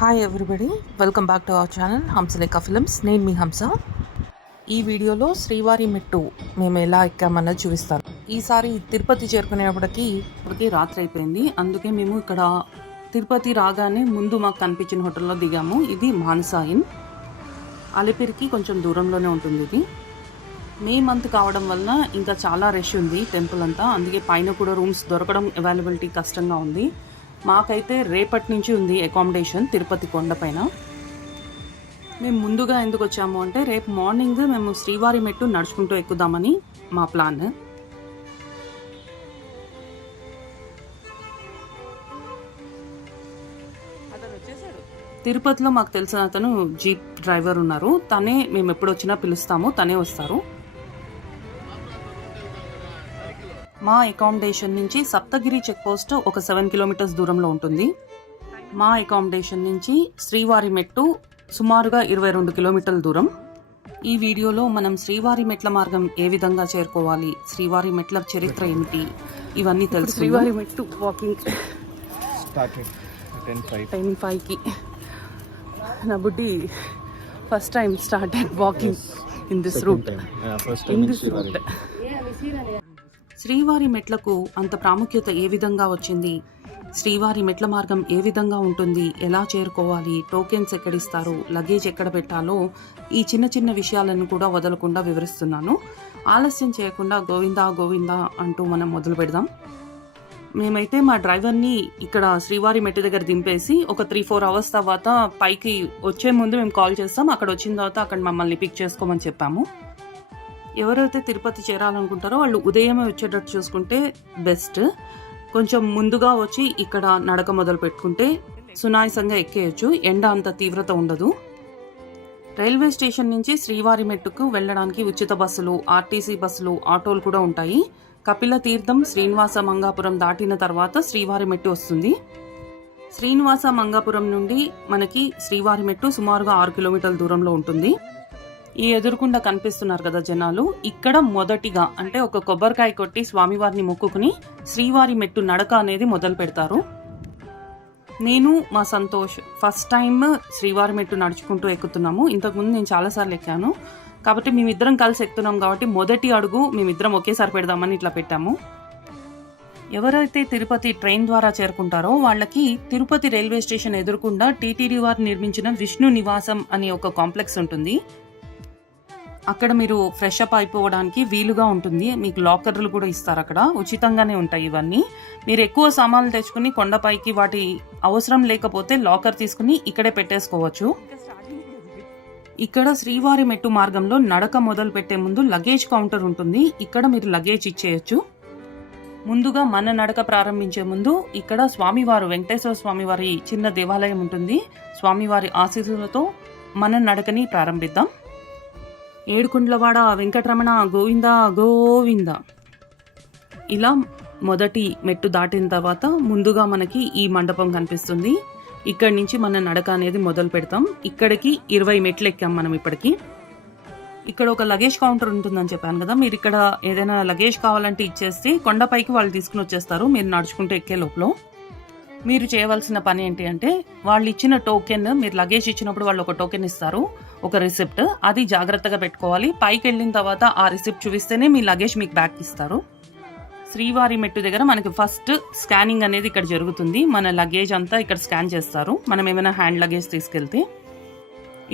Hi everybody, welcome back to our channel Hamsalekha films. నేను మీ హంస. ఈ వీడియోలో శ్రీవారి మెట్టు మేము ఎలా ఎక్కామన్నది చూపిస్తాను. ఈసారి తిరుపతి చేరుకునేప్పటికీ రాత్రి అయిపోయింది. అందుకే మేము ఇక్కడ తిరుపతి రాగానే ముందు మాకు కనిపించిన హోటల్లో దిగాము. ఇది మానసా ఇన్. అలిపిరికి కొంచెం దూరంలోనే ఉంటుంది. ఇది మే మంత్ కావడం వలన ఇంకా చాలా రష్ ఉంది టెంపుల్ అంతా. అందుకే పైన కూడా రూమ్స్ దొరకడం అవైలబిలిటీ కష్టంగా ఉంది. మాకైతే రేపటి నుంచి ఉంది అకామిడేషన్ తిరుపతి కొండపైన. మేము ముందుగా ఎందుకు వచ్చాము అంటే రేపు మార్నింగ్ మేము శ్రీవారి మెట్టు నడుచుకుంటూ ఎక్కుదామని మా ప్లాన్. తిరుపతిలో మాకు తెలిసిన అతను జీప్ డ్రైవర్ ఉన్నారు. తనే మేము ఎప్పుడు వచ్చినా పిలుస్తాము, తనే వస్తారు. మా అకామిడేషన్ నుంచి సప్తగిరి చెక్ పోస్ట్ ఒక 7 కిలోమీటర్స్ దూరంలో ఉంటుంది. మా అకామిడేషన్ నుంచి శ్రీవారి మెట్టు సుమారుగా 22 కిలోమీటర్ల దూరం. ఈ వీడియోలో మనం శ్రీవారి మెట్ల మార్గం ఏ విధంగా చేరుకోవాలి, శ్రీవారి మెట్ల చరిత్ర ఏమిటి, ఇవన్నీ తెలుసు. శ్రీవారి మెట్టు వాకింగ్ 10:05కి నా బుడ్డి first time started walking in this route. శ్రీవారి మెట్లకు అంత ప్రాముఖ్యత ఏ విధంగా వచ్చింది, శ్రీవారి మెట్ల మార్గం ఏ విధంగా ఉంటుంది, ఎలా చేరుకోవాలి, టోకెన్స్ ఎక్కడిస్తారు, లగేజ్ ఎక్కడ పెట్టాలో ఈ చిన్న చిన్న విషయాలను కూడా వదలకుండా వివరిస్తున్నాను. ఆలస్యం చేయకుండా గోవిందా గోవిందా అంటూ మనం మొదలు పెడదాం. మేమైతే మా డ్రైవర్ని ఇక్కడ శ్రీవారి మెట్టు దగ్గర దింపేసి ఒక 3-4 అవర్స్ తర్వాత పైకి వచ్చే ముందు మేము కాల్ చేస్తాం. అక్కడ వచ్చిన తర్వాత అక్కడ మమ్మల్ని పిక్ చేసుకోమని చెప్పాము. ఎవరైతే తిరుపతి చేరాలనుకుంటారో వాళ్ళు ఉదయమే వచ్చేటట్టు చూసుకుంటే బెస్ట్. కొంచెం ముందుగా వచ్చి ఇక్కడ నడక మొదలు పెట్టుకుంటే సునాయాసంగా ఎక్కేయచ్చు, ఎండ అంత తీవ్రత ఉండదు. రైల్వే స్టేషన్ నుంచి శ్రీవారి మెట్టుకు వెళ్ళడానికి ఉచిత బస్సులు, ఆర్టీసీ బస్సులు, ఆటోలు కూడా ఉంటాయి. కపిల తీర్థం, శ్రీనివాస మంగాపురం దాటిన తర్వాత శ్రీవారి మెట్టు వస్తుంది. శ్రీనివాస మంగాపురం నుండి మనకి శ్రీవారి మెట్టు సుమారుగా 6 కిలోమీటర్ల దూరంలో ఉంటుంది. ఈ ఎదురుకుండా కనిపిస్తున్నారు కదా జనాలు, ఇక్కడ మొదటిగా అంటే ఒక కొబ్బరికాయ కొట్టి స్వామివారిని మొక్కుకుని శ్రీవారి మెట్టు నడక అనేది మొదలు పెడతారు. నేను మా సంతోష్ ఫస్ట్ టైం శ్రీవారి మెట్టు నడుచుకుంటూ ఎక్కుతున్నాము. ఇంతకుముందు నేను చాలాసార్లు ఎక్కాను కాబట్టి మేమిద్దరం కలిసి ఎక్కుతున్నాం కాబట్టి మొదటి అడుగు మేమిద్దరం ఒకేసారి పెడదామని ఇట్లా పెట్టాము. ఎవరైతే తిరుపతి ట్రైన్ ద్వారా చేరుకుంటారో వాళ్ళకి తిరుపతి రైల్వే స్టేషన్ ఎదురుకుండా టీటీడీ వారు నిర్మించిన విష్ణు నివాసం అనే ఒక కాంప్లెక్స్ ఉంటుంది. అక్కడ మీరు ఫ్రెష్ అప్ అయిపోవడానికి వీలుగా ఉంటుంది. మీకు లాకర్లు కూడా ఇస్తారు, అక్కడ ఉచితంగానే ఉంటాయి ఇవన్నీ. మీరు ఎక్కువ సామాన్లు తెచ్చుకుని కొండపైకి వాటి అవసరం లేకపోతే లాకర్ తీసుకుని ఇక్కడే పెట్టేసుకోవచ్చు. ఇక్కడ శ్రీవారి మెట్టు మార్గంలో నడక మొదలు పెట్టే ముందు లగేజ్ కౌంటర్ ఉంటుంది. ఇక్కడ మీరు లగేజ్ ఇచ్చేయచ్చు. ముందుగా మన నడక ప్రారంభించే ముందు ఇక్కడ స్వామివారు వెంకటేశ్వర స్వామివారి చిన్న దేవాలయం ఉంటుంది. స్వామివారి ఆశీస్సులతో మన నడకని ప్రారంభిద్దాం. ఏడుకుండ్లవాడ వెంకటరమణ గోవిందా గోవిందా. ఇలా మొదటి మెట్టు దాటిన తర్వాత ముందుగా మనకి ఈ మండపం కనిపిస్తుంది. ఇక్కడి నుంచి మన నడక అనేది మొదలు పెడతాం. ఇక్కడికి 20 మెట్లు ఎక్కాం మనం ఇప్పటికి. ఇక్కడ ఒక లగేజ్ కౌంటర్ ఉంటుందని చెప్పాను కదా, మీరు ఇక్కడ ఏదైనా లగేజ్ కావాలంటే ఇచ్చేస్తే కొండపైకి వాళ్ళు తీసుకుని వచ్చేస్తారు. మీరు నడుచుకుంటూ ఎక్కే లోపల మీరు చేయవలసిన పని ఏంటి అంటే వాళ్ళు ఇచ్చిన టోకెన్, మీరు లగేజ్ ఇచ్చినప్పుడు వాళ్ళు ఒక టోకెన్ ఇస్తారు, ఒక రిసిప్ట్, అది జాగ్రత్తగా పెట్టుకోవాలి. పైకి వెళ్ళిన తర్వాత ఆ రిసిప్ట్ చూపిస్తేనే మీ లగేజ్ మీకు బ్యాక్ ఇస్తారు. శ్రీవారి మెట్టు దగ్గర మనకి ఫస్ట్ స్కానింగ్ అనేది ఇక్కడ జరుగుతుంది. మన లగేజ్ అంతా ఇక్కడ స్కాన్ చేస్తారు. మనం ఏమైనా హ్యాండ్ లగేజ్ తీసుకెళ్తే.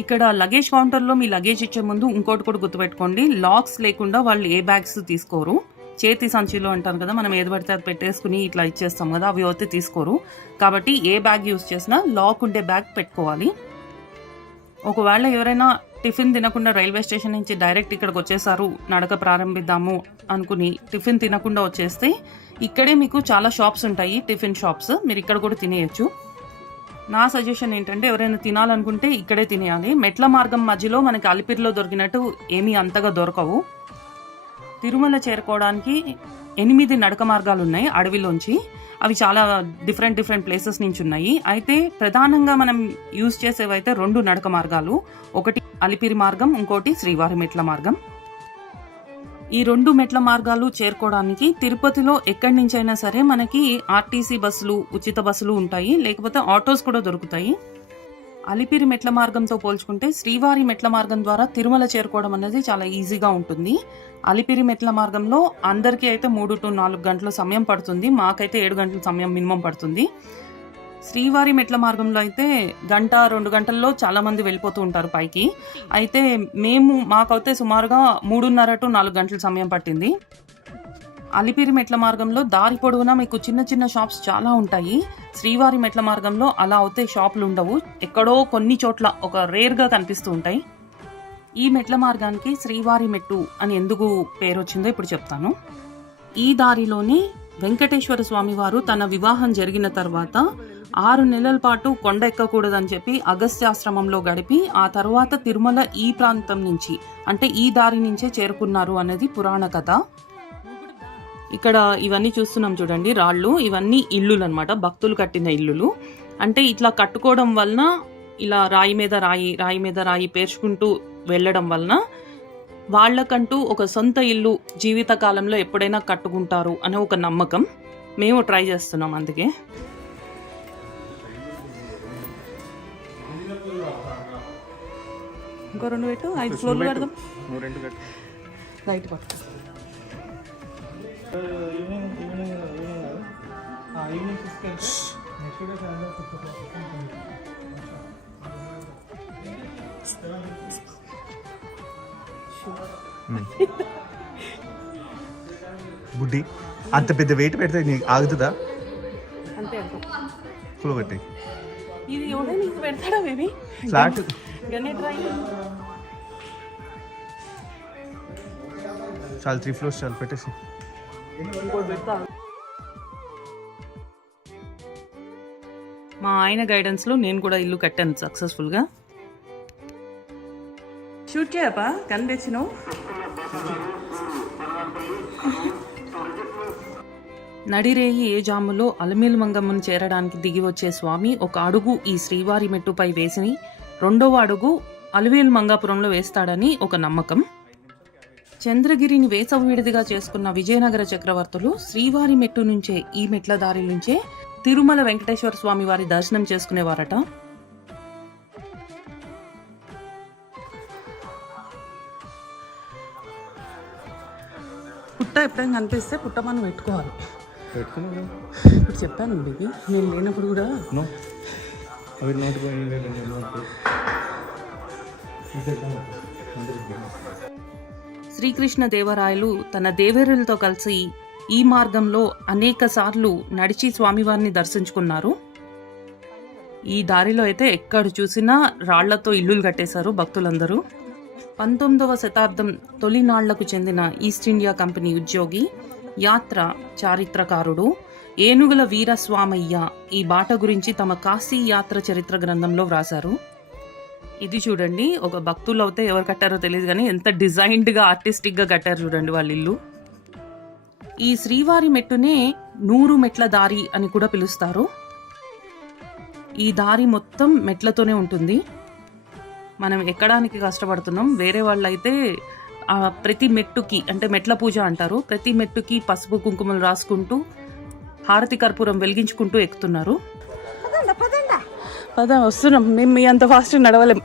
ఇక్కడ లగేజ్ కౌంటర్లో మీ లగేజ్ ఇచ్చే ముందు ఇంకోటి కూడా గుర్తుపెట్టుకోండి, లాక్స్ లేకుండా వాళ్ళు ఏ బ్యాగ్స్ తీసుకోరు. చేతి సంచిలో అంటారు కదా, మనం ఏది పడితే అది పెట్టేసుకుని ఇట్లా ఇచ్చేస్తాం కదా, అవి అయితే తీసుకోరు. కాబట్టి ఏ బ్యాగ్ యూజ్ చేసినా లాక్ ఉండే బ్యాగ్ పెట్టుకోవాలి. ఒకవేళ ఎవరైనా టిఫిన్ తినకుండా రైల్వే స్టేషన్ నుంచి డైరెక్ట్ ఇక్కడికి వచ్చేసారు, నడక ప్రారంభిద్దాము అనుకుని టిఫిన్ తినకుండా వచ్చేస్తే ఇక్కడే మీకు చాలా షాప్స్ ఉంటాయి, టిఫిన్ షాప్స్. మీరు ఇక్కడ కూడా తినేయచ్చు. నా సజెషన్ ఏంటంటే ఎవరైనా తినాలనుకుంటే ఇక్కడే తినేయాలి. మెట్ల మార్గం మధ్యలో మనకి అలిపిరిలో దొరికినట్టు ఏమీ అంతగా దొరకవు. తిరుమల చేరుకోవడానికి 8 నడక మార్గాలు ఉన్నాయి అడవిలోంచి. అవి చాలా డిఫరెంట్ ప్లేసెస్ నుంచి ఉన్నాయి. అయితే ప్రధానంగా మనం యూజ్ చేసేవైతే 2 నడక మార్గాలు. ఒకటి అలిపిరి మార్గం, ఇంకోటి శ్రీవారి మెట్ల మార్గం. ఈ 2 మెట్ల మార్గాలు చేరుకోవడానికి తిరుపతిలో ఎక్కడి నుంచైనా సరే మనకి ఆర్టీసీ బస్సులు, ఉచిత బస్సులు ఉంటాయి, లేకపోతే ఆటోస్ కూడా దొరుకుతాయి. అలిపిరి మెట్ల మార్గంతో పోల్చుకుంటే శ్రీవారి మెట్ల మార్గం ద్వారా తిరుమల చేరుకోవడం అనేది చాలా ఈజీగా ఉంటుంది. అలిపిరి మెట్ల మార్గంలో అందరికీ అయితే 3 to 4 గంటల సమయం పడుతుంది, మాకైతే 7 గంటల సమయం మినిమం పడుతుంది. శ్రీవారి మెట్ల మార్గంలో అయితే 1-2 గంటల్లో చాలామంది వెళ్ళిపోతూ ఉంటారు పైకి. అయితే మాకైతే సుమారుగా 3:30 to 4 గంటల సమయం పట్టింది. అలిపిరి మెట్ల మార్గంలో దారి పొడవునా మీకు చిన్న చిన్న షాప్స్ చాలా ఉంటాయి. శ్రీవారి మెట్ల మార్గంలో అలా అయితే షాపులు ఉండవు, ఎక్కడో కొన్ని చోట్ల ఒక రేర్గా కనిపిస్తూ ఉంటాయి. ఈ మెట్ల మార్గానికి శ్రీవారి మెట్టు అని ఎందుకు పేరు వచ్చిందో ఇప్పుడు చెప్తాను. ఈ దారిలోనే వెంకటేశ్వర స్వామి వారు తన వివాహం జరిగిన తర్వాత 6 నెలల పాటు కొండ ఎక్కకూడదని చెప్పి అగస్త్యాశ్రమంలో గడిపి ఆ తర్వాత తిరుమల ఈ ప్రాంతం నుంచి అంటే ఈ దారి నుంచే చేరుకున్నారు అనేది పురాణ కథ. ఇక్కడ ఇవన్నీ చూస్తున్నాం చూడండి, రాళ్ళు, ఇవన్నీ ఇల్లులు అనమాట, భక్తులు కట్టిన ఇల్లులు. అంటే ఇట్లా కట్టుకోవడం వలన, ఇలా రాయి మీద రాయి పేర్చుకుంటూ వెళ్ళడం వలన వాళ్ళకంటూ ఒక సొంత ఇల్లు జీవితకాలంలో ఎప్పుడైనా కట్టుకుంటారు అనే ఒక నమ్మకం. మేము ట్రై చేస్తున్నాం అందుకే. ఇంకో 2 పెట్టు, 5 ఫ్లోర్లు కడదాం. రైట్ పట్టు. బుడ్డి అంత పెద్ద వెయిట్ పెడితే నీకు ఆగుతుందా? అంతే ఫుల్ పెట్టి ఇది ఎవరైనా నీకు పెడతాడా బేబీ? ఫ్లాట్ చాలు, 3 floors చాలు, పెట్టేసి. మా ఆయన గైడెన్స్ లో నేను కూడా ఇల్లు కట్టాను సక్సెస్ఫుల్ గా. షూట్ చేయపా కనిపించినావు. నడిరేయి ఏ జాములో అలమేలు మంగమ్మను చేరడానికి దిగి వచ్చే స్వామి ఒక అడుగు ఈ శ్రీవారి మెట్టుపై వేసి 2వ అడుగు అలవేలు మంగాపురంలో వేస్తాడని ఒక నమ్మకం. చంద్రగిరిని వేసవి విడిదిగా చేసుకున్న విజయనగర చక్రవర్తులు శ్రీవారి మెట్టు నుంచే, ఈ మెట్ల దారి నుంచే తిరుమల వెంకటేశ్వర స్వామి వారి దర్శనం చేసుకునేవారట. పుట్ట ఎప్పుడైనా కనిపిస్తే పుట్ట మనం పెట్టుకోవాలి. ఇప్పుడు చెప్పాను బేబీ, నేను లేనప్పుడు కూడా శ్రీకృష్ణ దేవరాయలు తన దేవేరులతో కలిసి ఈ మార్గంలో అనేక సార్లు నడిచి స్వామివారిని దర్శించుకున్నారు. ఈ దారిలో అయితే ఎక్కడ చూసినా రాళ్లతో ఇల్లులు కట్టేశారు భక్తులందరూ. 19వ శతాబ్దం తొలినాళ్లకు చెందిన ఈస్ట్ ఇండియా కంపెనీ ఉద్యోగి, యాత్ర చారిత్రకారుడు ఏనుగుల వీరస్వామయ్య ఈ బాట గురించి తమ కాశీ యాత్ర చరిత్ర గ్రంథంలో వ్రాశారు. ఇది చూడండి, ఒక భక్తులు అయితే ఎవరు కట్టారో తెలియదు కానీ ఎంత డిజైన్డ్గా ఆర్టిస్టిక్గా కట్టారు చూడండి వాళ్ళ ఇల్లు. ఈ శ్రీవారి మెట్టునే 100 మెట్ల దారి అని కూడా పిలుస్తారు. ఈ దారి మొత్తం మెట్లతోనే ఉంటుంది. మనం ఎక్కడానికి కష్టపడుతున్నాం, వేరే వాళ్ళైతే ప్రతి మెట్టుకి అంటే మెట్ల పూజ అంటారు, ప్రతి మెట్టుకి పసుపు కుంకుమలు రాసుకుంటూ హారతి కర్పూరం వెలిగించుకుంటూ ఎక్కుతున్నారు. పద వస్తున్నాం, మేము మీ అంత ఫాస్ట్ నడవలేం.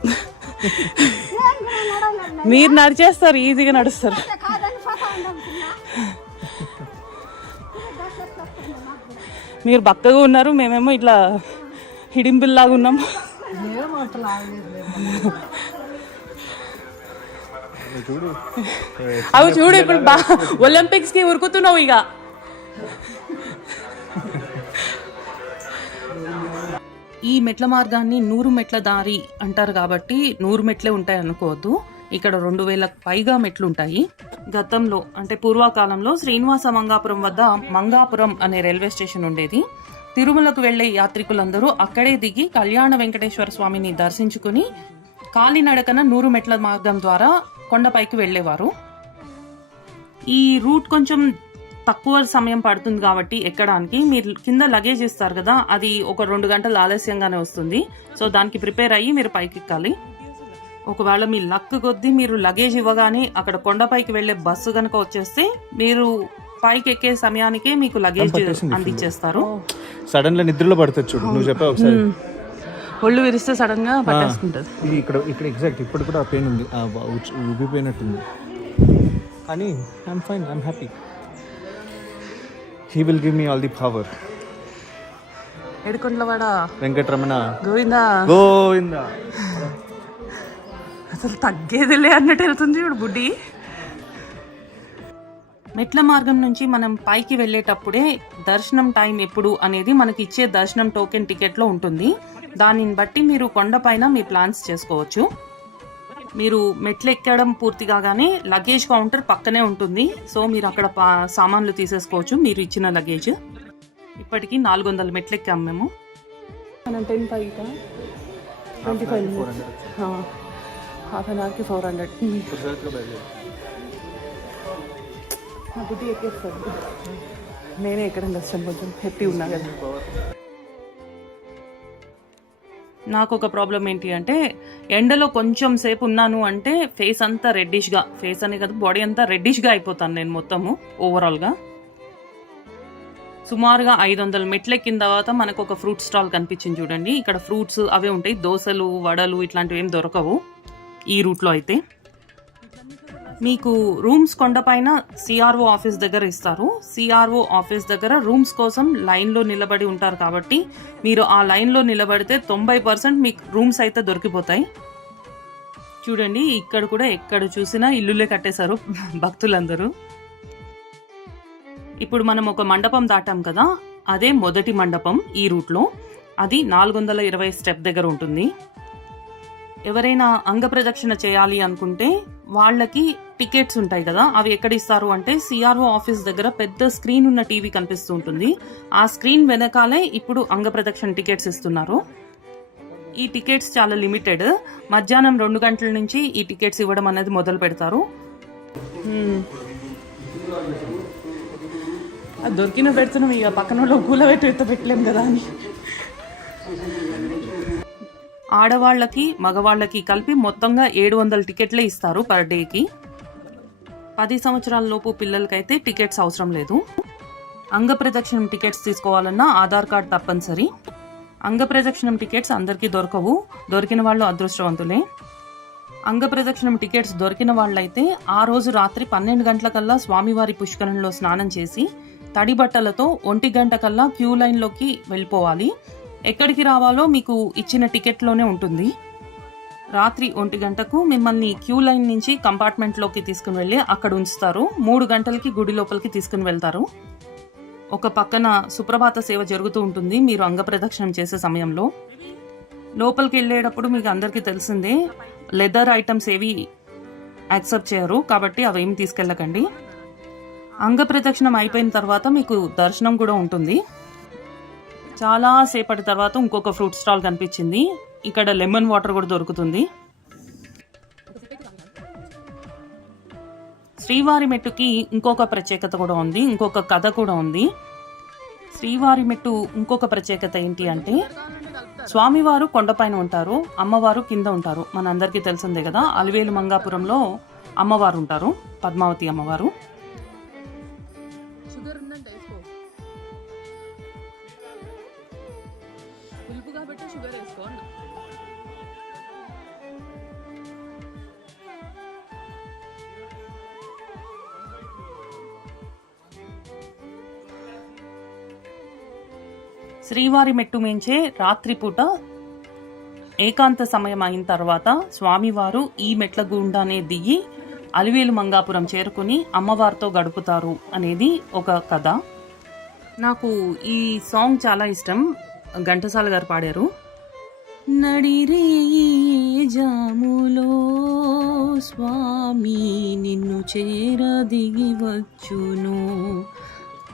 మీరు నడిచేస్తారు, ఈజీగా నడుస్తారు. మీరు బక్కగా ఉన్నారు, మేమేమో ఇట్లా హిడింపుల్లాగా ఉన్నాం. అవి చూడు, ఇప్పుడు ఒలింపిక్స్ కి ఉరుకుతున్నావు ఇక. ఈ మెట్ల మార్గాన్ని 100 మెట్ల దారి అంటారు కాబట్టి 100 మెట్లే ఉంటాయి అనుకోవద్దు. ఇక్కడ 2000కు పైగా మెట్లు ఉంటాయి. గతంలో అంటే పూర్వకాలంలో శ్రీనివాస మంగాపురం వద్ద మంగాపురం అనే రైల్వే స్టేషన్ ఉండేది. తిరుమలకు వెళ్లే యాత్రికులందరూ అక్కడే దిగి కళ్యాణ వెంకటేశ్వర స్వామిని దర్శించుకుని కాలినడకన 100 మెట్ల మార్గం ద్వారా కొండపైకి వెళ్లేవారు. ఈ రూట్ కొంచెం తక్కువ సమయం పడుతుంది కాబట్టి ఎక్కడానికి మీరు కింద లగేజ్ ఇస్తారు కదా, అది ఒక 2 గంటలు ఆలస్యంగానే వస్తుంది. సో దానికి ప్రిపేర్ అయ్యి మీరు పైకి ఎక్కాలి. ఒకవేళ మీ లక్ కొద్దీ మీరు లగేజ్ ఇవ్వగానే అక్కడ కొండపైకి వెళ్లే బస్సు కనుక వచ్చేస్తే మీరు పైకి ఎక్కే సమయానికే మీకు లగేజ్ అందించేస్తారు. సడన్ గా నిద్రలో పడుతుంది చూడు, నువ్వు చెప్పావు ఒకసారి. ఒళ్ళు విరిస్తే సడన్ గా పట్టేసుకుంటది. ఇది ఇక్కడ ఇక్కడ ఎగ్జాక్ట్ ఇప్పుడు కూడా పెయిన్ ఉంది, ఉబ్బిపోయినట్టుంది. కానీ I'm fine, I'm happy. He will give me all the power. ఏడుకొండలవాడ వెంకటరమణ గోవిందా గోవిందా. అసలు తగ్గేదిలే అన్నట్టు వెళ్తుంది ఇప్పుడు బుడ్డి. మెట్ల మార్గం నుంచి మనం పైకి వెళ్ళేటప్పుడే దర్శనం టైం ఎప్పుడు అనేది మనకి ఇచ్చే దర్శనం టోకెన్ టికెట్లో ఉంటుంది. దానిని బట్టి మీరు కొండపైన మీ ప్లాన్స్ చేసుకోవచ్చు. మీరు మెట్లు ఎక్కడం పూర్తి కాగానే లగేజ్ కౌంటర్ పక్కనే ఉంటుంది. సో మీరు అక్కడ సామాన్లు తీసేసుకోవచ్చు, మీరు ఇచ్చిన లగేజ్. ఇప్పటికి 400 మెట్లు ఎక్కాము మేము. మనం 10 పైగా 25 హాఫ్ అన్ అవర్కి 400. బుద్ధి ఎక్కేస్తుంది. నేనే ఎక్కడం కష్టం, కొంచెం హెప్పీ ఉన్నా కదా. నాకు ఒక ప్రాబ్లం ఏంటి అంటే ఎండలో కొంచెం సేపు ఉన్నాను అంటే ఫేస్ అంతా రెడ్డిష్గా, ఫేస్ అనే కదా బాడీ అంతా రెడ్డిష్గా అయిపోతాను నేను మొత్తము ఓవరాల్గా. సుమారుగా 500 మెట్లు ఎక్కిన తర్వాత మనకు ఒక ఫ్రూట్ స్టాల్ కనిపించింది చూడండి. ఇక్కడ ఫ్రూట్స్ అవే ఉంటాయి, దోశలు వడలు ఇట్లాంటివి ఏం దొరకవు ఈ రూట్లో అయితే. మీకు రూమ్స్ కొండపైన సిఆర్ఓ ఆఫీస్ దగ్గర ఇస్తారు. సిఆర్ఓ ఆఫీస్ దగ్గర రూమ్స్ కోసం లైన్లో నిలబడి ఉంటారు కాబట్టి మీరు ఆ లైన్లో నిలబడితే 90% మీకు రూమ్స్ అయితే దొరికిపోతాయి. చూడండి ఇక్కడ కూడా ఎక్కడ చూసినా ఇల్లులే కట్టేశారు భక్తులందరూ. ఇప్పుడు మనం ఒక మండపం దాటాం కదా, అదే మొదటి మండపం ఈ రూట్లో. అది 420 స్టెప్ దగ్గర ఉంటుంది. ఎవరైనా అంగప్రదక్షిణ చేయాలి అనుకుంటే వాళ్ళకి టికెట్స్ ఉంటాయి కదా, అవి ఎక్కడ ఇస్తారు అంటే సిఆర్ఓ ఆఫీస్ దగ్గర పెద్ద స్క్రీన్ ఉన్న టీవీ కనిపిస్తూ ఉంటుంది. ఆ స్క్రీన్ వెనకాలే ఇప్పుడు అంగప్రదక్షిణ టికెట్స్ ఇస్తున్నారు. ఈ టికెట్స్ చాలా లిమిటెడ్. మధ్యాహ్నం 2 గంటల నుంచి ఈ టికెట్స్ ఇవ్వడం అనేది మొదలు పెడతారు. అది దొరికిన పెడుతున్నాం, ఇక పక్కన కూల పెట్టి పెట్టలేం కదా అని. ఆడవాళ్ళకి మగవాళ్ళకి కలిపి మొత్తంగా 700 టికెట్లే ఇస్తారు పర్ డేకి. 10 సంవత్సరాల లోపు పిల్లలకైతే టికెట్స్ అవసరం లేదు. అంగప్రదక్షిణం టికెట్స్ తీసుకోవాలన్నా ఆధార్ కార్డ్ తప్పనిసరి. అంగప్రదక్షిణం టికెట్స్ అందరికీ దొరకవు, దొరికిన వాళ్ళు అదృష్టవంతులే. అంగప్రదక్షిణం టికెట్స్ దొరికిన వాళ్ళైతే ఆ రోజు రాత్రి 12 గంటలకల్లా స్వామివారి పుష్కరంలో స్నానం చేసి తడి బట్టలతో 1 గంట కల్లా క్యూ లైన్లోకి వెళ్ళిపోవాలి. ఎక్కడికి రావాలో మీకు ఇచ్చిన టికెట్లోనే ఉంటుంది. రాత్రి 1 గంటకు మిమ్మల్ని క్యూ లైన్ నుంచి కంపార్ట్మెంట్లోకి తీసుకుని వెళ్ళి అక్కడ ఉంచుతారు. 3 గంటలకి గుడి లోపలికి తీసుకుని వెళ్తారు. ఒక పక్కన సుప్రభాత సేవ జరుగుతూ ఉంటుంది మీరు అంగప్రదక్షిణం చేసే సమయంలో. లోపలికి వెళ్ళేటప్పుడు మీకు అందరికీ తెలిసిందే, లెదర్ ఐటమ్స్ ఏవి యాక్సెప్ట్ చేయరు కాబట్టి అవేమి తీసుకెళ్ళకండి. అంగప్రదక్షిణం అయిపోయిన తర్వాత మీకు దర్శనం కూడా ఉంటుంది. చాలా సేపటి తర్వాత ఇంకొక ఫ్రూట్ స్టాల్ కనిపించింది. ఇక్కడ లెమన్ వాటర్ కూడా దొరుకుతుంది. శ్రీవారి మెట్టుకి ఇంకొక ప్రత్యేకత కూడా ఉంది, ఇంకొక కథ కూడా ఉంది. శ్రీవారి మెట్టు ఇంకొక ప్రత్యేకత ఏంటి అంటే స్వామివారు కొండపైన ఉంటారు, అమ్మవారు కింద ఉంటారు. మనందరికీ తెలిసిందే కదా, అలివేలు మంగాపురంలో అమ్మవారు ఉంటారు, పద్మావతి అమ్మవారు. శ్రీవారి మెట్టు మించే రాత్రిపూట ఏకాంత సమయం అయిన తర్వాత స్వామివారు ఈ మెట్ల గుండానే దిగి అలివేలు మంగాపురం చేరుకుని అమ్మవారితో గడుపుతారు అనేది ఒక కథ. నాకు ఈ సాంగ్ చాలా ఇష్టం, ఘంటసాల గారు పాడారు. నడిరే జాములో స్వామి నిన్ను చేర దిగి వచ్చును,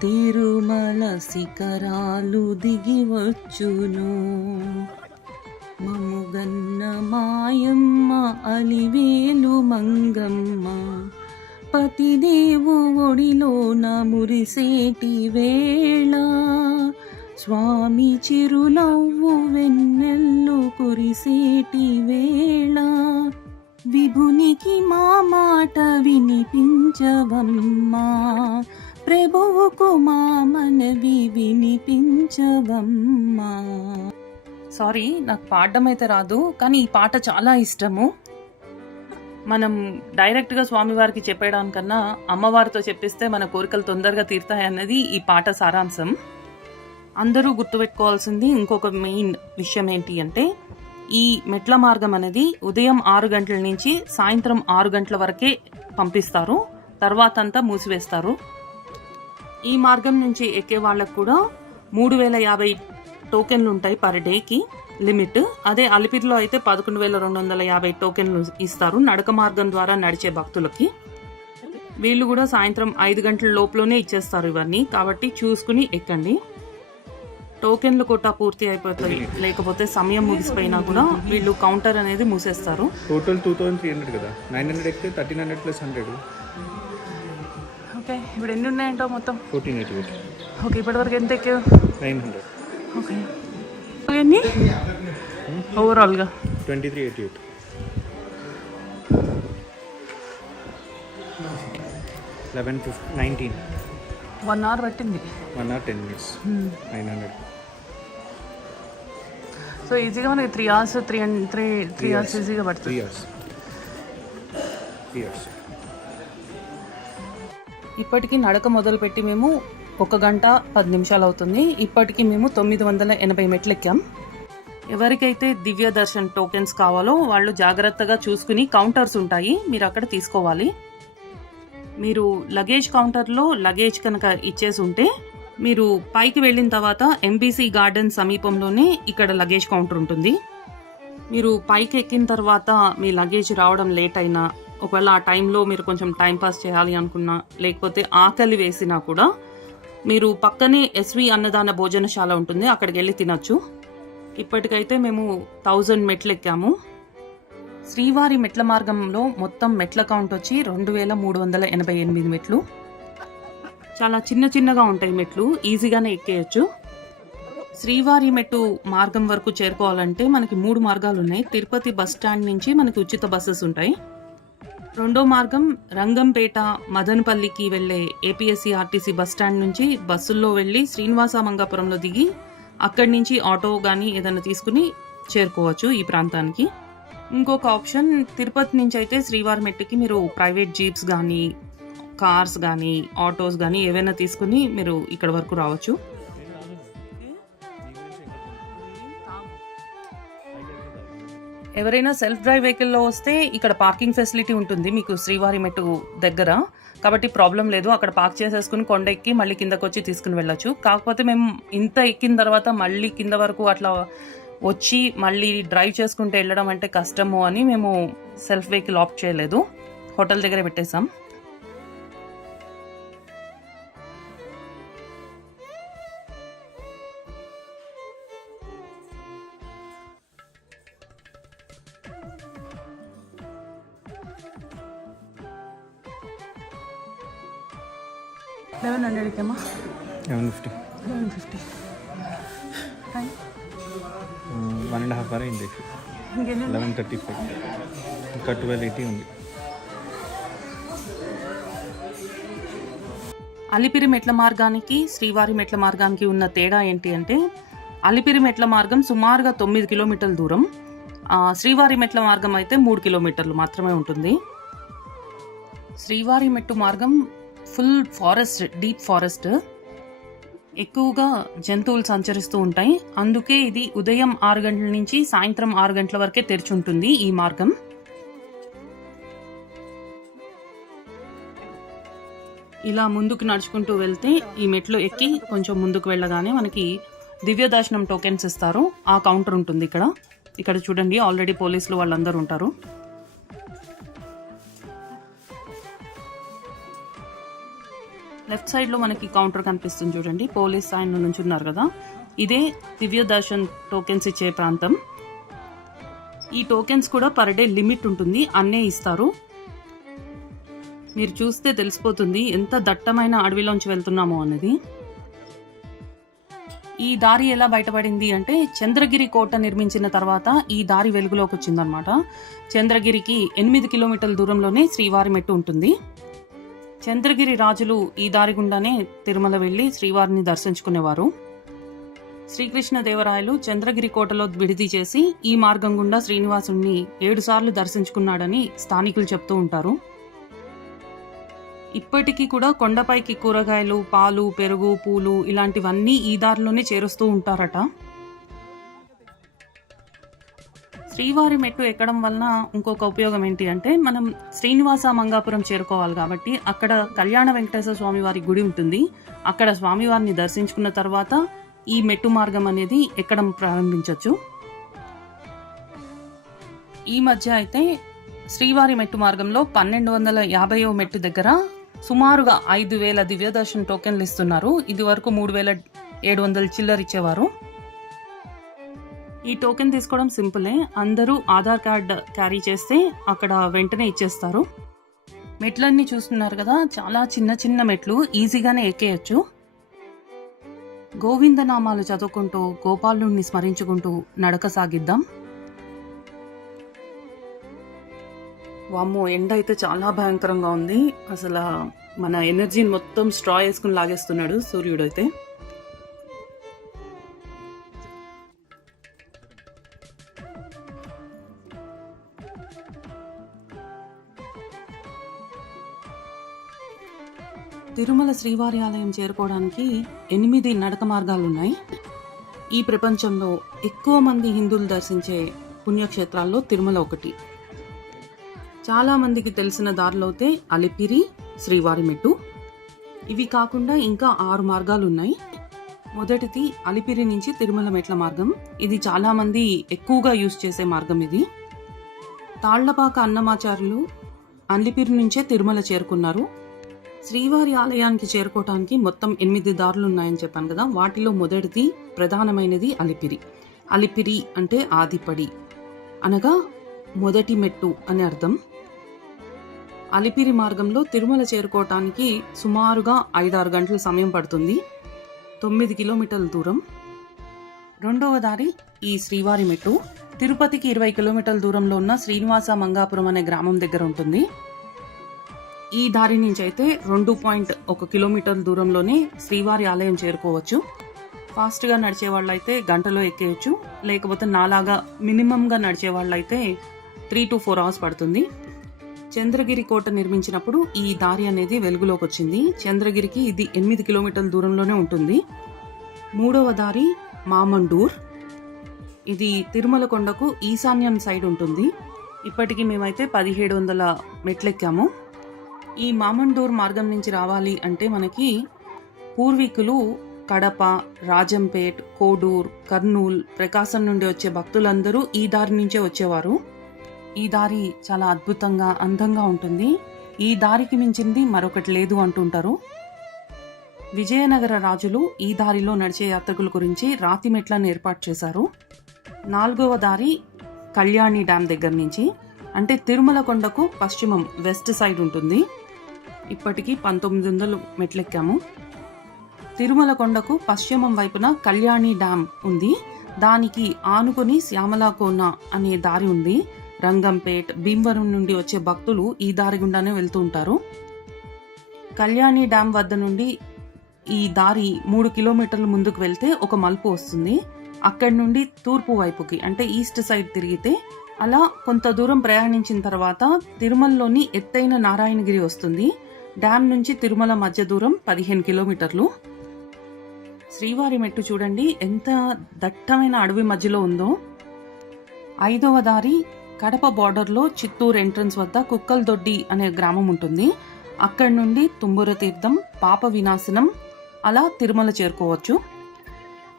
తిరుమల శిఖరాలు దిగి వచ్చును, మముగన్న మాయమ్మ అలివేలు మంగమ్మ, పతిదేవు ఒడిలోన మురిసేటి వేళ, స్వామి చిరునవ్వు వెన్నెల్లు కురిసేటి వేళ, విభునికి మా మాట వినిపించవమ్మా, ప్రభువుకు మా మనవి వినిపించవమ్మా. సారీ, నాకు పాడడం అయితే రాదు, కానీ ఈ పాట చాలా ఇష్టము. మనం డైరెక్ట్గా స్వామివారికి చెప్పేయడానికన్నా అమ్మవారితో చెప్పిస్తే మన కోరికలు తొందరగా తీరుతాయన్నది ఈ పాట సారాంశం. అందరూ గుర్తుపెట్టుకోవాల్సింది ఇంకొక మెయిన్ విషయం ఏంటి అంటే, ఈ మెట్ల మార్గం అనేది ఉదయం 6 గంటల నుంచి సాయంత్రం 6 గంటల వరకే పంపిస్తారు, తర్వాత అంతా మూసివేస్తారు. ఈ మార్గం నుంచి ఎక్కే వాళ్ళకు కూడా 3050 టోకెన్లు ఉంటాయి పర్ డేకి లిమిట్. అదే అలిపిరిలో అయితే 11,250 టోకెన్లు ఇస్తారు నడక మార్గం ద్వారా నడిచే భక్తులకి. వీళ్ళు కూడా సాయంత్రం 5 గంటల లోపలనే ఇచ్చేస్తారు ఇవన్నీ, కాబట్టి చూసుకుని ఎక్కండి. టోకెన్లు కొట్టా పూర్తి అయిపోతాయి, లేకపోతే సమయం ముగిసిపోయినా కూడా వీళ్ళు కౌంటర్ అనేది మూసేస్తారు. టోటల్ 2300 కదా, 900 ఎక్కితే 1300 ప్లస్ 100. ఓకే, ఇప్పుడు ఎన్ని ఉన్నాయంటో మొత్తం? 1488. ఓకే, ఇప్పటివరకు ఎంత ఎక్కావు? 900. ఓకే, ఎన్ని ఓవరాల్గా? 2388. 19. 1 hour పట్టింది. 1 hour 10 minutes. 900. సో ఈజీగా మనకి 3 hours 3 hours ఈజీగా పడుతుంది. 3 hours. ఇప్పటికీ నడక మొదలుపెట్టి మేము 1 గంట 10 నిమిషాలు అవుతుంది. ఇప్పటికీ మేము 980 మెట్లు ఎక్కాం. ఎవరికైతే దివ్య దర్శన్ టోకెన్స్ కావాలో వాళ్ళు జాగ్రత్తగా చూసుకుని, కౌంటర్స్ ఉంటాయి, మీరు అక్కడ తీసుకోవాలి. మీరు లగేజ్ కౌంటర్లో లగేజ్ కనుక ఇచ్చేసి ఉంటే, మీరు పైకి వెళ్ళిన తర్వాత ఎంబీసీ గార్డెన్ సమీపంలోనే ఇక్కడ లగేజ్ కౌంటర్ ఉంటుంది. మీరు పైకి ఎక్కిన తర్వాత మీ లగేజ్ రావడం లేట్ అయినా, ఒకవేళ ఆ టైంలో మీరు కొంచెం టైంపాస్ చేయాలి అనుకున్నా, లేకపోతే ఆకలి వేసినా కూడా మీరు పక్కనే ఎస్వి అన్నదాన భోజనశాల ఉంటుంది, అక్కడికి వెళ్ళి తినచ్చు. ఇప్పటికైతే మేము 1000 మెట్లు ఎక్కాము. శ్రీవారి మెట్ల మార్గంలో మొత్తం మెట్ల కౌంట్ వచ్చి 2388 మెట్లు. చాలా చిన్నగా ఉంటాయి మెట్లు, ఈజీగానే ఎక్కేయచ్చు. శ్రీవారి మెట్టు మార్గం వరకు చేరుకోవాలంటే మనకి 3 మార్గాలు ఉన్నాయి. తిరుపతి బస్ స్టాండ్ నుంచి మనకి ఉచిత బస్సెస్ ఉంటాయి. రెండో మార్గం రంగంపేట మదనపల్లికి వెళ్లే ఏపీఎస్సీఆర్టీసీ బస్ స్టాండ్ నుంచి బస్సుల్లో వెళ్ళి శ్రీనివాస మంగాపురంలో దిగి అక్కడి నుంచి ఆటో కానీ ఏదైనా తీసుకుని చేరుకోవచ్చు ఈ ప్రాంతానికి. ఇంకొక ఆప్షన్, తిరుపతి నుంచి అయితే శ్రీవారి మెట్టుకి మీరు ప్రైవేట్ జీప్స్ కానీ, కార్స్ కానీ, ఆటోస్ కానీ ఏవైనా తీసుకుని మీరు ఇక్కడ వరకు రావచ్చు. ఎవరైనా సెల్ఫ్ డ్రైవ్ వెహికల్లో వస్తే ఇక్కడ పార్కింగ్ ఫెసిలిటీ ఉంటుంది మీకు శ్రీవారి మెట్టు దగ్గర, కాబట్టి ప్రాబ్లం లేదు. అక్కడ పార్క్ చేసేసుకుని కొండ ఎక్కి మళ్ళీ కిందకు వచ్చి తీసుకుని వెళ్ళొచ్చు. కాకపోతే మేము ఇంత ఎక్కిన తర్వాత మళ్ళీ కింద వరకు అట్లా వచ్చి మళ్ళీ డ్రైవ్ చేసుకుంటూ వెళ్ళడం అంటే కష్టము అని మేము సెల్ఫ్ వెహికల్ ఆప్ట్ చేయలేదు, హోటల్ దగ్గర పెట్టేసాం. $1100 అమ్మా. 1150. 1.5 hour అయింది. 11:35. ఇంకా 12:80 ఉంది. అలిపిరి మెట్ల మార్గానికి శ్రీవారి మెట్ల మార్గానికి ఉన్న తేడా ఏంటి అంటే, అలిపిరి మెట్ల మార్గం సుమారుగా 9 కిలోమీటర్ల దూరం, శ్రీవారి మెట్ల మార్గం అయితే 3 కిలోమీటర్లు మాత్రమే ఉంటుంది. శ్రీవారి మెట్టు మార్గం ఫుల్ ఫారెస్ట్, డీప్ ఫారెస్ట్, ఎక్కువగా జంతువులు సంచరిస్తూ ఉంటాయి. అందుకే ఇది ఉదయం 6 గంటల నుంచి సాయంత్రం 6 గంటల వరకే తెరిచి ఉంటుంది ఈ మార్గం. ఇలా ముందుకు నడుచుకుంటూ వెళ్తే ఈ మెట్లు ఎక్కి కొంచెం ముందుకు వెళ్ళగానే మనకి దివ్య దర్శనం టోకెన్స్ ఇస్తారు. ఆ కౌంటర్ ఉంటుంది ఇక్కడ చూడండి, ఆల్రెడీ పోలీసులు వాళ్ళందరూ ఉంటారు. లెఫ్ట్ సైడ్లో మనకి కౌంటర్ కనిపిస్తుంది చూడండి, పోలీస్ ఆయన నుంచి ఉన్నారు కదా, ఇదే దివ్య దర్శన్ టోకెన్స్ ఇచ్చే ప్రాంతం. ఈ టోకెన్స్ కూడా పర్ డే లిమిట్ ఉంటుంది, అన్నే ఇస్తారు. మీరు చూస్తే తెలిసిపోతుంది ఎంత దట్టమైన అడవిలోంచి వెళ్తున్నామో అన్నది. ఈ దారి ఎలా బయటపడింది అంటే, చంద్రగిరి కోట నిర్మించిన తర్వాత ఈ దారి వెలుగులోకి వచ్చిందనమాట. చంద్రగిరికి 8 కిలోమీటర్ల దూరంలోనే శ్రీవారి మెట్టు ఉంటుంది. చంద్రగిరి రాజులు ఈ దారి గుండానే తిరుమల వెళ్ళి శ్రీవారిని దర్శించుకునేవారు. శ్రీకృష్ణదేవరాయలు చంద్రగిరి కోటలో విడిది చేసి ఈ మార్గం గుండా శ్రీనివాసుణ్ణి 7 సార్లు దర్శించుకున్నాడని స్థానికులు చెప్తూ ఉంటారు. ఇప్పటికీ కూడా కొండపైకి కూరగాయలు, పాలు, పెరుగు, పూలు ఇలాంటివన్నీ ఈ దారిలోనే చేరుస్తూ ఉంటారట. శ్రీవారి మెట్టు ఎక్కడం వలన ఇంకొక ఉపయోగం ఏంటి అంటే, మనం శ్రీనివాస మంగాపురం చేరుకోవాలి కాబట్టి అక్కడ కళ్యాణ వెంకటేశ్వర స్వామి వారి గుడి ఉంటుంది. అక్కడ స్వామివారిని దర్శించుకున్న తర్వాత ఈ మెట్టు మార్గం అనేది ఎక్కడం ప్రారంభించవచ్చు. ఈ మధ్య అయితే శ్రీవారి మెట్టు మార్గంలో 1250వ మెట్టు దగ్గర సుమారుగా 5000 దివ్య దర్శన టోకెన్లు ఇస్తున్నారు. ఇది వరకు 3700 చిల్లర ఇచ్చేవారు. ఈ టోకెన్ తీసుకోవడం సింపులే. అందరూ ఆధార్ కార్డ్ క్యారీ చేస్తే అక్కడ వెంటనే ఇచ్చేస్తారు. మెట్లన్నీ చూస్తున్నారు కదా, చాలా చిన్న చిన్న మెట్లు, ఈజీగానే ఎక్కేయచ్చు. గోవిందనామాలు చదువుకుంటూ గోపాలుణ్ణి స్మరించుకుంటూ నడక సాగిద్దాం. వామ్మో, ఎండ అయితే చాలా భయంకరంగా ఉంది. అసలు మన ఎనర్జీని మొత్తం స్ట్రా వేసుకుని లాగేస్తున్నాడు సూర్యుడు అయితే. తిరుమల శ్రీవారి ఆలయం చేరుకోవడానికి 8 నడక మార్గాలున్నాయి. ఈ ప్రపంచంలో ఎక్కువ మంది హిందువులు దర్శించే పుణ్యక్షేత్రాల్లో తిరుమల ఒకటి. చాలా మందికి తెలిసిన దారిలో అయితే అలిపిరి, శ్రీవారి మెట్టు. ఇవి కాకుండా ఇంకా 6 మార్గాలున్నాయి. మొదటిది అలిపిరి నుంచి తిరుమల మెట్ల మార్గం. ఇది చాలా మంది ఎక్కువగా యూజ్ చేసే మార్గం. ఇది తాళ్లపాక అన్నమాచార్యులు అలిపిరి నుంచే తిరుమల చేరుకున్నారు. శ్రీవారి ఆలయానికి చేరుకోవటానికి మొత్తం 8 దారులు ఉన్నాయని చెప్పాను కదా. వాటిలో మొదటిది ప్రధానమైనది అలిపిరి. అలిపిరి అంటే ఆదిపడి, అనగా మొదటి మెట్టు అని అర్థం. అలిపిరి మార్గంలో తిరుమల చేరుకోవటానికి సుమారుగా 5-6 గంటల సమయం పడుతుంది. 9 కిలోమీటర్ల దూరం. రెండవ దారి ఈ శ్రీవారి మెట్టు. తిరుపతికి 20 కిలోమీటర్ల దూరంలో ఉన్న శ్రీనివాస మంగాపురం అనే గ్రామం దగ్గర ఉంటుంది. ఈ దారి నుంచి అయితే 2.1 కిలోమీటర్ల దూరంలోనే శ్రీవారి ఆలయం చేరుకోవచ్చు. ఫాస్ట్గా నడిచే వాళ్ళైతే గంటలో ఎక్కేయచ్చు. లేకపోతే నాలాగా మినిమంగా నడిచే వాళ్ళైతే 3 to 4 hours పడుతుంది. చంద్రగిరి కోట నిర్మించినప్పుడు ఈ దారి అనేది వెలుగులోకి వచ్చింది. చంద్రగిరికి ఇది 8 కిలోమీటర్ల దూరంలోనే ఉంటుంది. మూడవ దారి మామండూర్. ఇది తిరుమల కొండకు ఈశాన్యం సైడ్ ఉంటుంది. ఇప్పటికీ మేమైతే 1700 మెట్లెక్కాము. ఈ మామండూర్ మార్గం నుంచి రావాలి అంటే మనకి పూర్వీకులు కడప, రాజంపేట్, కోడూర్, కర్నూల్, ప్రకాశం నుండి వచ్చే భక్తులందరూ ఈ దారి నుంచే వచ్చేవారు. ఈ దారి చాలా అద్భుతంగా, అందంగా ఉంటుంది. ఈ దారికి మించింది మరొకటి లేదు అంటుంటారు. విజయనగర రాజులు ఈ దారిలో నడిచే యాత్రికుల గురించి రాతి మెట్లను ఏర్పాటు చేశారు. 4వ దారి కళ్యాణి డ్యామ్ దగ్గర నుంచి, అంటే తిరుమల కొండకు పశ్చిమం వెస్ట్ సైడ్ ఉంటుంది. ఇప్పటికీ 1900 మెట్లెక్కాము. తిరుమల కొండకు పశ్చిమం వైపున కళ్యాణి డ్యామ్ ఉంది. దానికి ఆనుకొని శ్యామలాకోన అనే దారి ఉంది. రంగంపేట్, భీమవరం నుండి వచ్చే భక్తులు ఈ దారి గుండానే వెళ్తూ ఉంటారు. కళ్యాణి డ్యామ్ వద్ద నుండి ఈ దారి 3 కిలోమీటర్లు ముందుకు వెళ్తే ఒక మలుపు వస్తుంది. అక్కడి నుండి తూర్పు వైపుకి, అంటే ఈస్ట్ సైడ్ తిరిగితే అలా కొంత దూరం ప్రయాణించిన తర్వాత తిరుమలలోని ఎత్తైన నారాయణగిరి వస్తుంది. డ్యామ్ నుంచి తిరుమల మధ్య దూరం 15 కిలోమీటర్లు. శ్రీవారి మెట్టు చూడండి ఎంత దట్టమైన అడవి మధ్యలో ఉందో. 5వ దారి కడప బార్డర్లో చిత్తూరు ఎంట్రన్స్ వద్ద కుక్కల్దొడ్డి అనే గ్రామం ఉంటుంది. అక్కడి నుండి తుంబుర తీర్థం, పాప వినాశనం అలా తిరుమల చేరుకోవచ్చు.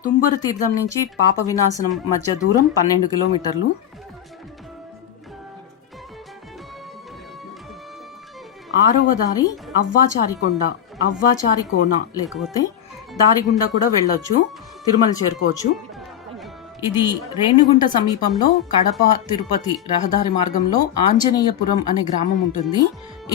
తుంబుర తీర్థం నుంచి పాప వినాశనం మధ్య దూరం 12 కిలోమీటర్లు. 6వ దారి అవ్వాచారికొండ, అవ్వాచారి కోన లేకపోతే దారిగుండా కూడా వెళ్ళొచ్చు, తిరుమల చేరుకోవచ్చు. ఇది రేణిగుంట సమీపంలో కడప తిరుపతి రహదారి మార్గంలో ఆంజనేయపురం అనే గ్రామం ఉంటుంది.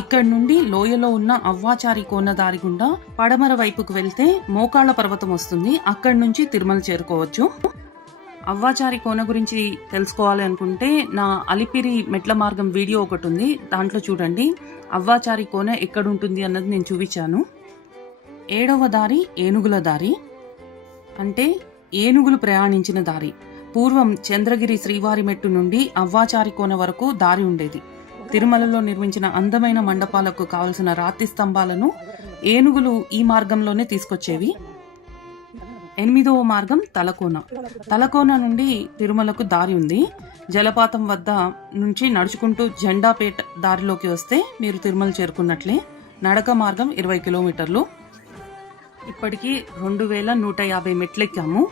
ఇక్కడి నుండి లోయలో ఉన్న అవ్వాచారి కోన దారి గుండా పడమర వైపుకు వెళ్తే మోకాళ్ళ పర్వతం వస్తుంది. అక్కడి నుంచి తిరుమల చేరుకోవచ్చు. అవ్వాచారి కోన గురించి తెలుసుకోవాలి అనుకుంటే నా అలిపిరి మెట్ల మార్గం వీడియో ఒకటి ఉంది, దాంట్లో చూడండి. అవ్వాచారి కోన ఎక్కడుంటుంది అన్నది నేను చూపించాను. 7వ దారి ఏనుగుల దారి. అంటే ఏనుగులు ప్రయాణించిన దారి. పూర్వం చంద్రగిరి శ్రీవారి మెట్టు నుండి అవ్వాచారి కోన వరకు దారి ఉండేది. తిరుమలలో నిర్మించిన అందమైన మండపాలకు కావలసిన రాతి స్తంభాలను ఏనుగులు ఈ మార్గంలోనే తీసుకొచ్చేవి. 8వ మార్గం తలకోన. తలకోన నుండి తిరుమలకు దారి ఉంది. జలపాతం వద్ద నుంచి నడుచుకుంటూ జెండాపేట దారిలోకి వస్తే మీరు తిరుమల చేరుకున్నట్లే. నడక మార్గం 20 కిలోమీటర్లు. ఇప్పటికీ 2150 మెట్లు ఎక్కాము.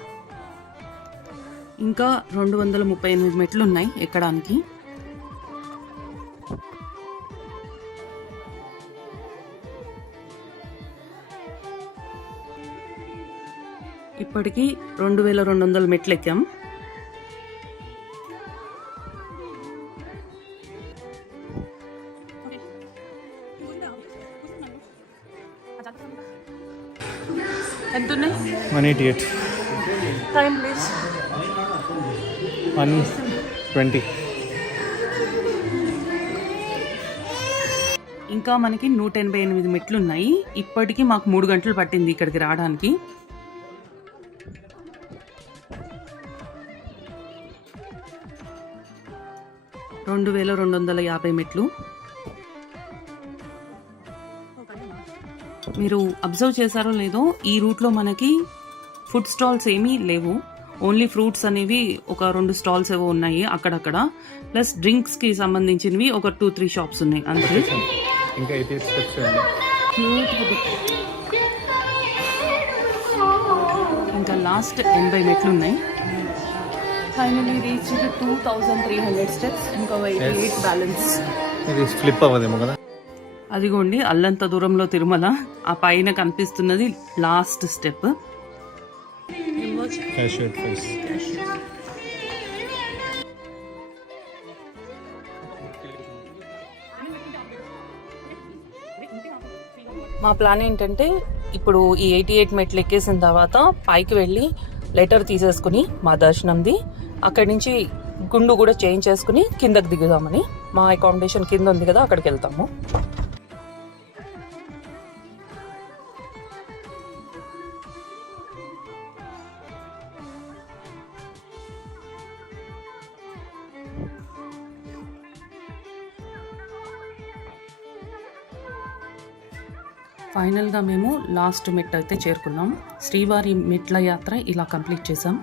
ఇంకా 238 మెట్లు ఉన్నాయి ఎక్కడానికి. ఇప్పటికీ 2200 మెట్లు ఎక్కాం. ఎంత ఉన్నాయి? 188. Time please. 120. ఇంకా మనకి 188 మెట్లు ఉన్నాయి. ఇప్పటికీ మాకు 3 గంటలు పట్టింది ఇక్కడికి రావడానికి. రెండు 2250 మెట్లు. మీరు అబ్జర్వ్ చేశారో లేదో, ఈ రూట్లో మనకి ఫుడ్ స్టాల్స్ ఏమీ లేవు. ఓన్లీ ఫ్రూట్స్ అనేవి ఒక 2 స్టాల్స్ ఏవో ఉన్నాయి అక్కడక్కడ. ప్లస్ డ్రింక్స్కి సంబంధించినవి ఒక 2-3 షాప్స్ ఉన్నాయి అంతే. ఇంకా 88 స్టెప్స్ ఉంది. ఇంకా లాస్ట్ 80 మెట్లు ఉన్నాయి. Finally reach 2300 steps. ఇంకా 88 బ్యాలెన్స్. ఇది ఫ్లిప్ అవ్వదేమో కదా. అదిగోండి అల్లంత దూరంలో తిరుమల. ఆ పైన కనిపిస్తున్నది లాస్ట్ స్టెప్. మా ప్లాన్ ఏంటంటే ఇప్పుడు ఈ 88 మెట్లు ఎక్కేసిన తర్వాత పైకి వెళ్ళి లెటర్ తీసేసుకుని మా దర్శనంది, అక్కడి నుంచి గుండు కూడా చేంజ్ చేసుకుని కిందకి దిగుదామని. మా అకామిడేషన్ కింద ఉంది కదా, అక్కడికి వెళ్తాము. ఫైనల్గా మేము లాస్ట్ మెట్ అయితే చేరుకున్నాం. శ్రీవారి మెట్ల యాత్ర ఇలా కంప్లీట్ చేసాం.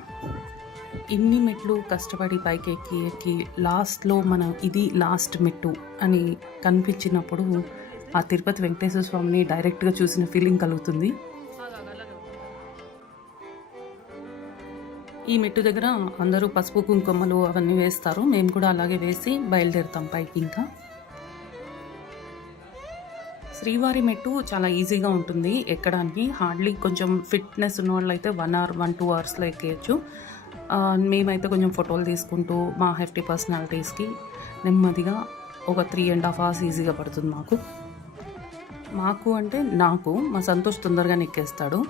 ఇన్ని మెట్లు కష్టపడి పైకి ఎక్కి లాస్ట్లో మనం ఇది లాస్ట్ మెట్టు అని కనిపించినప్పుడు ఆ తిరుపతి వెంకటేశ్వర స్వామిని డైరెక్ట్గా చూసిన ఫీలింగ్ కలుగుతుంది. ఈ మెట్టు దగ్గర అందరూ పసుపు కుంకుమలు అవన్నీ వేస్తారు. మేము కూడా అలాగే వేసి బయలుదేరుతాం పైకి. ఇంకా శ్రీవారి మెట్టు చాలా ఈజీగా ఉంటుంది ఎక్కడానికి. హార్డ్లీ కొంచెం ఫిట్నెస్ ఉన్న వాళ్ళు అయితే 1 hour 1-2 hours ఎక్కేయచ్చు. మేమైతే కొంచెం ఫోటోలు తీసుకుంటూ మా హెఫ్టీ పర్సనాలిటీస్కి నెమ్మదిగా ఒక 3.5 hours ఈజీగా పడుతుంది మాకు అంటే నాకు. మా సంతోష్ తొందరగానే ఎక్కేస్తాడు.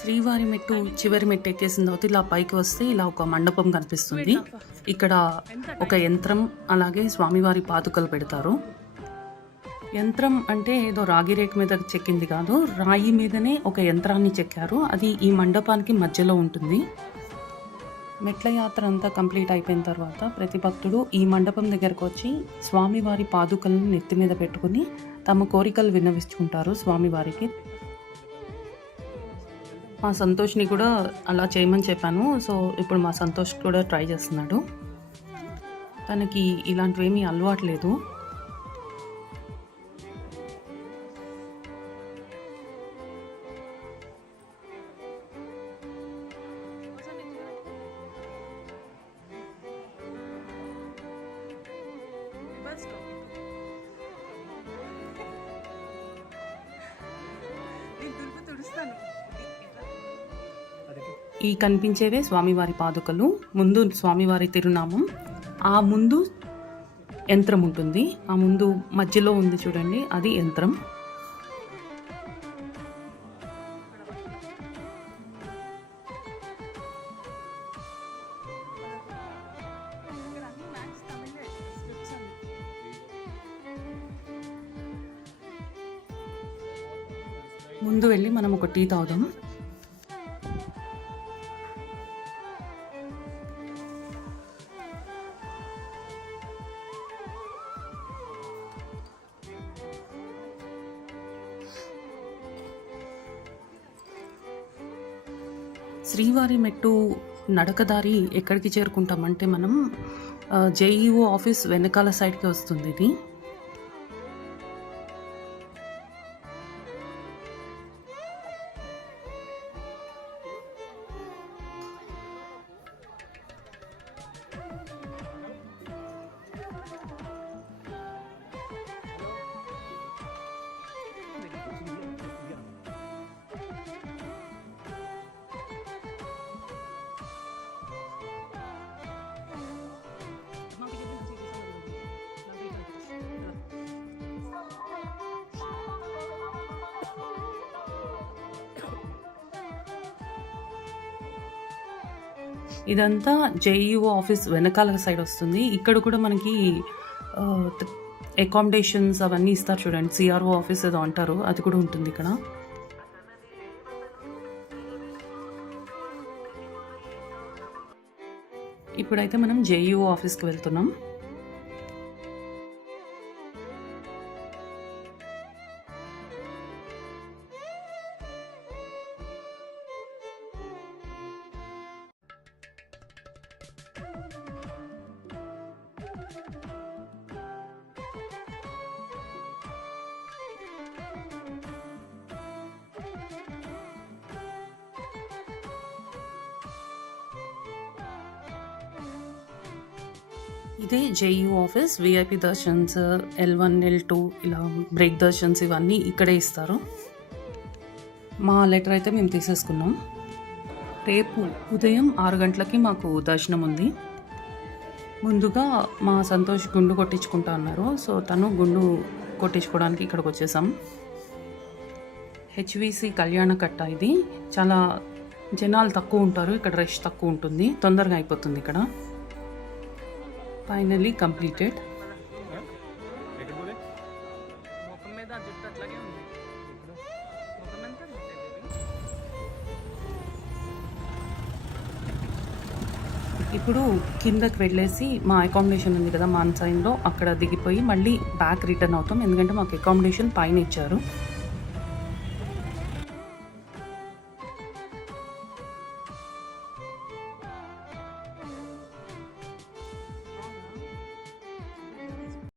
శ్రీవారి మెట్టు చివరి మెట్టు ఎక్కేసిన తర్వాత ఇలా పైకి వస్తే ఇలా ఒక మండపం కనిపిస్తుంది. ఇక్కడ ఒక యంత్రం, అలాగే స్వామివారి పాదుకలు పెడతారు. యంత్రం అంటే ఏదో రాగి రేకు మీద చెక్కింది కాదు, రాయి మీదనే ఒక యంత్రాన్ని చెక్కారు. అది ఈ మండపానికి మధ్యలో ఉంటుంది. మెట్ల యాత్ర అంతా కంప్లీట్ అయిపోయిన తర్వాత ప్రతి భక్తుడు ఈ మండపం దగ్గరకు వచ్చి స్వామివారి పాదుకలను నెత్తి మీద పెట్టుకుని తమ కోరికలు విన్నవించుకుంటారు స్వామివారికి. మా సంతోష్ని కూడా అలా చేయమని చెప్పాను. సో ఇప్పుడు మా సంతోష్ కూడా ట్రై చేస్తున్నాడు. తనకి ఇలాంటివేమీ అలవాటు లేదు. ఈ కనిపించేవే స్వామివారి పాదుకలు. ముందు స్వామివారి తిరునామం, ఆ ముందు యంత్రం ఉంటుంది, ఆ ముందు మధ్యలో ఉంది చూడండి, అది యంత్రం. ముందు వెళ్ళి మనం ఒక టీ తాగుదాం. శ్రీవారి మెట్టు నడకదారి ఎక్కడికి చేరుకుంటామంటే మనం జేఈఓ ఆఫీస్ వెనకాల సైడ్కి వస్తుంది ఇది. ఇదంతా జేఈఓ ఆఫీస్ వెనకాల సైడ్ వస్తుంది. ఇక్కడ కూడా మనకి అకామిడేషన్స్ అవన్నీ ఇస్తారు చూడండి, సిఆర్ఓ ఆఫీస్ ఏదో అంటారు, అది కూడా ఉంటుంది ఇక్కడ. ఇప్పుడైతే మనం జేఈఓ ఆఫీస్కి వెళ్తున్నాం. ఇదే JEO office. VIP దర్శన్స్, L1, L2 ఇలా బ్రేక్ దర్శన్స్ ఇవన్నీ ఇక్కడే ఇస్తారు. మా లెటర్ అయితే మేము తీసేసుకున్నాం. రేపు ఉదయం 6 గంటలకి మాకు దర్శనం ఉంది. ముందుగా మా సంతోష్ గుండు కొట్టించుకుంటా అన్నారు, సో తను గుండు కొట్టించుకోవడానికి ఇక్కడికి వచ్చేసాం. హెచ్విసి కళ్యాణ కట్ట ఇది. చాలా జనాలు తక్కువ ఉంటారు ఇక్కడ, రష్ తక్కువ ఉంటుంది, తొందరగా అయిపోతుంది ఇక్కడ. Finally completed. ఇప్పుడు కిందకి వెళ్ళేసి మా అకామిడేషన్ ఉంది కదా మాన్సైన్లో, అక్కడ దిగిపోయి మళ్ళీ బ్యాక్ రిటర్న్ అవుతాం, ఎందుకంటే మాకు అకామిడేషన్ పైన ఇచ్చారు.